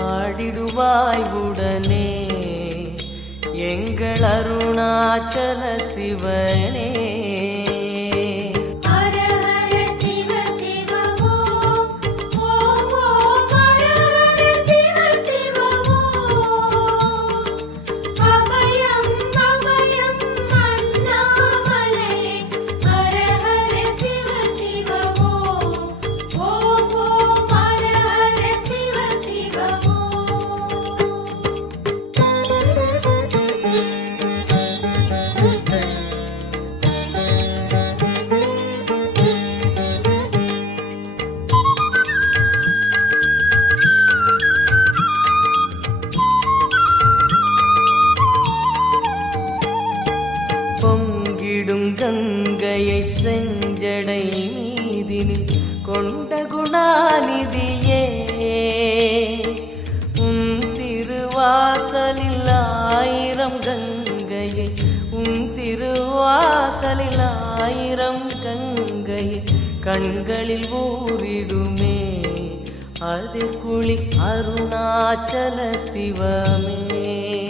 ஆடிடுவாய் உடனே. எங்கள் அருணாச்சல சிவனே. குளி அருணாச்சல சிவமே.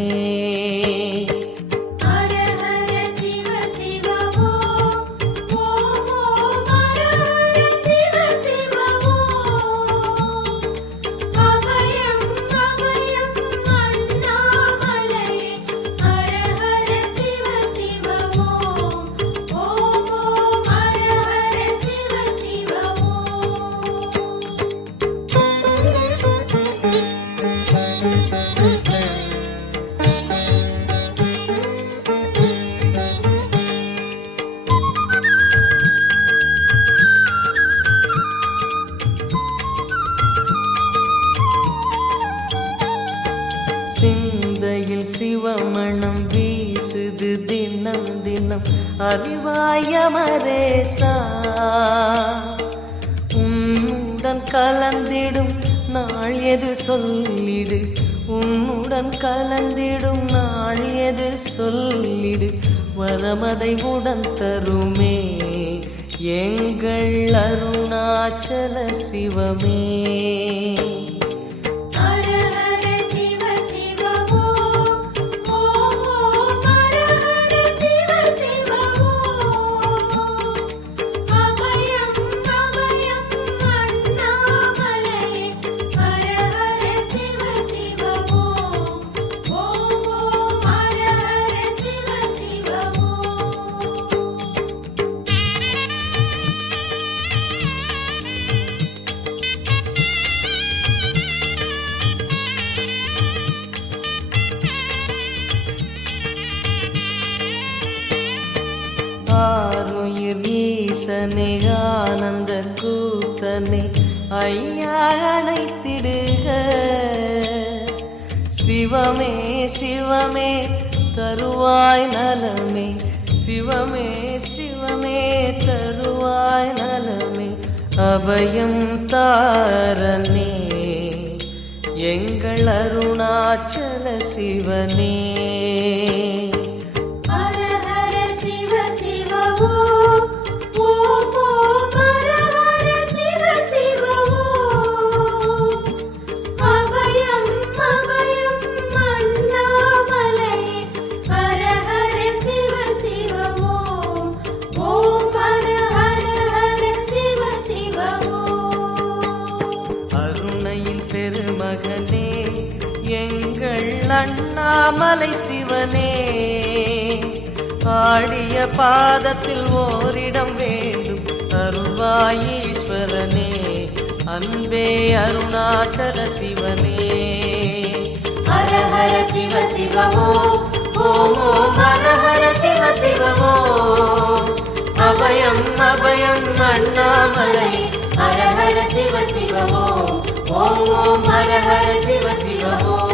அறிவாயமரேசா உன்னுடன் கலந்திடும் நாள் எது சொல்லிடு. உன்னுடன் கலந்திடும் நாள் எது சொல்லிடு. வரமதை உடன் தருமே. எங்கள் அருணாச்சல சிவமே. ஆருயிர் ஈசனே ஆனந்த கூத்தனே ஐயா அழைத்திடுக சிவமே சிவமே தருவாய் நலமே. சிவமே சிவமே தருவாய் நலமே. அபயம் தாரனே எங்கள் அருணாச்சல சிவனே. अरुणाचल शिवने। हर हर शिव शिव वो ओम हर हर शिव शिव अभयम अभयम अभयम् अण्णामलै हर हर शिव शिव वो ॐ हर हर शिव शिव वो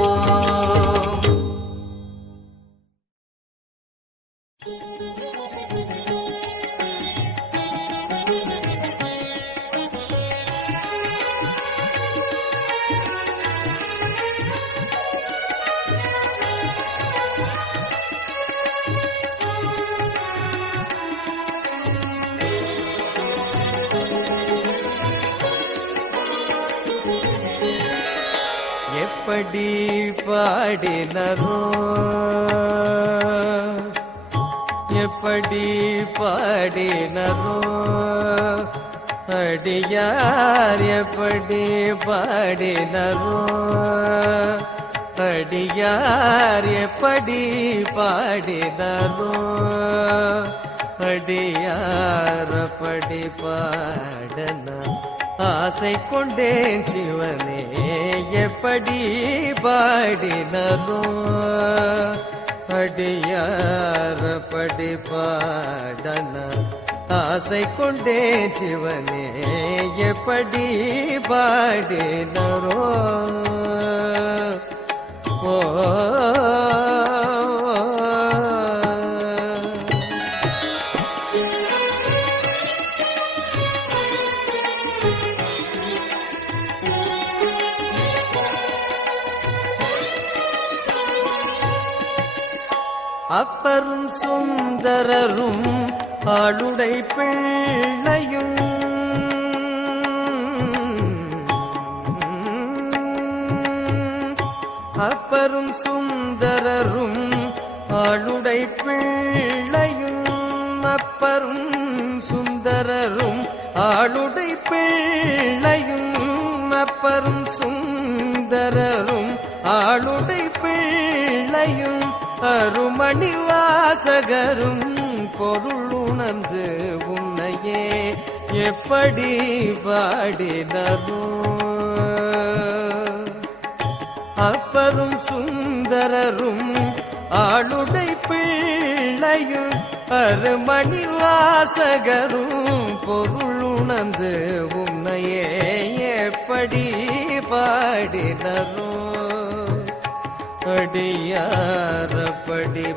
படி பாடினரோ அடியார் எப்படி பாடினரோ அடியார் எப்படி பாடினரோ அடியார் அப்படி பாடன ஆசை கொண்டேன் சிவனே எப்படி பாடினரோ அடியார் படி பாடன ஆசை கொண்டே சிவனே எப்படி பாடினரோ. சுந்தரரும் ஆளுடை பிள்ளையும். அப்பரும் சுந்தரரும் ஆளுடை பிள்ளையும். அப்பரும் சுந்தரரும் ஆளுடை பிள்ளையும். அப்பரும் சுந்தரரும் வாசகரும் பொருள் உணர்ந்து உன்னையே எப்படி பாடினரும் அப்பரும் சுந்தரரும் ஆளுடை பிள்ளையும் அருமணி வாசகரும் பொருள் உணர்ந்து உன்னையே எப்படி பாடினரும் அடியாரப்படி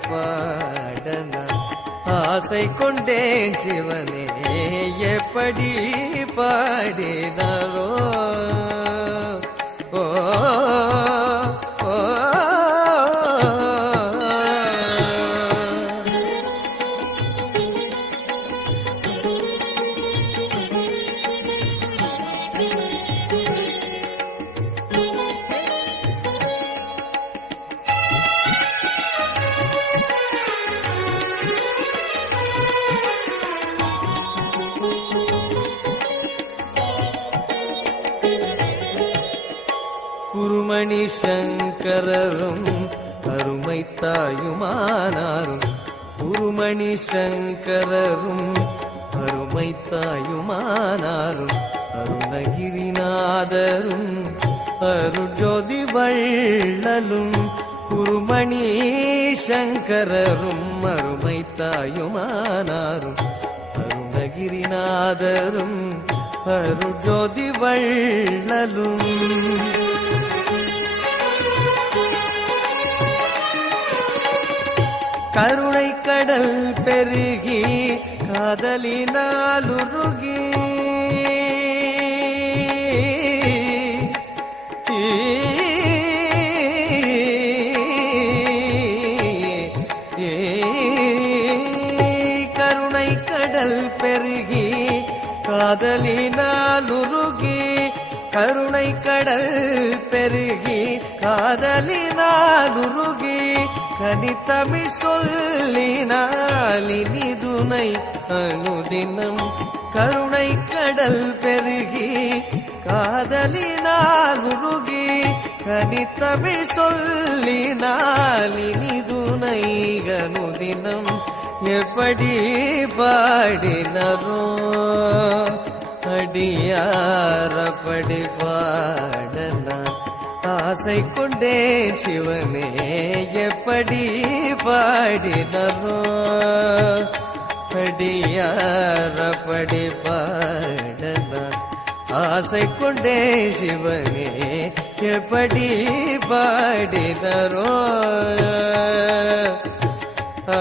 பாடன ஆசை கொண்டேன் சிவனே எப்படி பாடினாரோ? சங்கரரும் அருமை தாயுமானாரும் அருணகிரிநாதரும் அருஜோதி வள்ளலும் குருமணி சங்கரரும் அருமை தாயுமானாரும் அருணகிரிநாதரும் அருஜோதி வள்ளலும். கருணை கடல் பெருகி காதலினாலுருகி. கருணை கடல் பெருகி காதலினாலுருகி. கருணை கடல் பெருகி காதலினால் காதலினாலுருகி கனித்தமிழ் சொல்லினால் இனிதுனை அனுதினம். கருணை கடல் பெருகி காதலினால் உருகி கனித்தமிழ் சொல்லினால் இனிதுனை அனுதினம். எப்படி பாடினரோ அடியாரப்படி பாடனா ஆசை கொண்டேன் சிவனே எப்படி பாடினரோ அடியாரப்படி பாடனா ஆசை கொண்டேன் சிவனே எப்படி பாடினரோ ஆ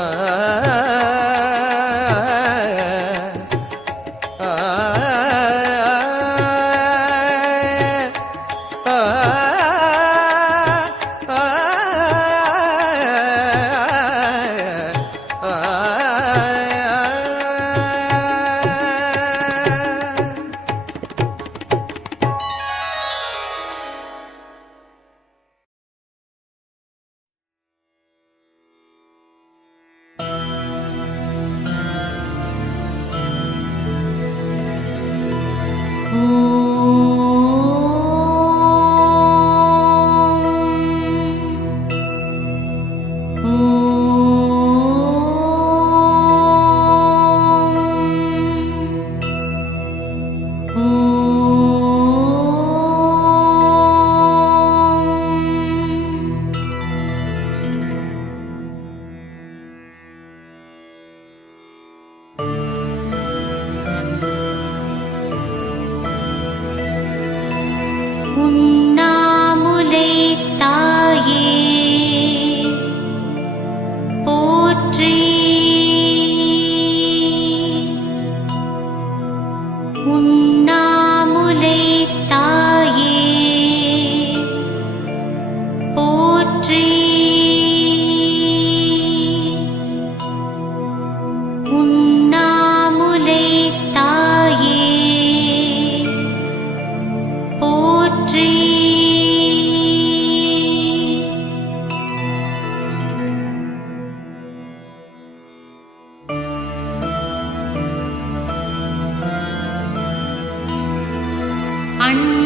மண்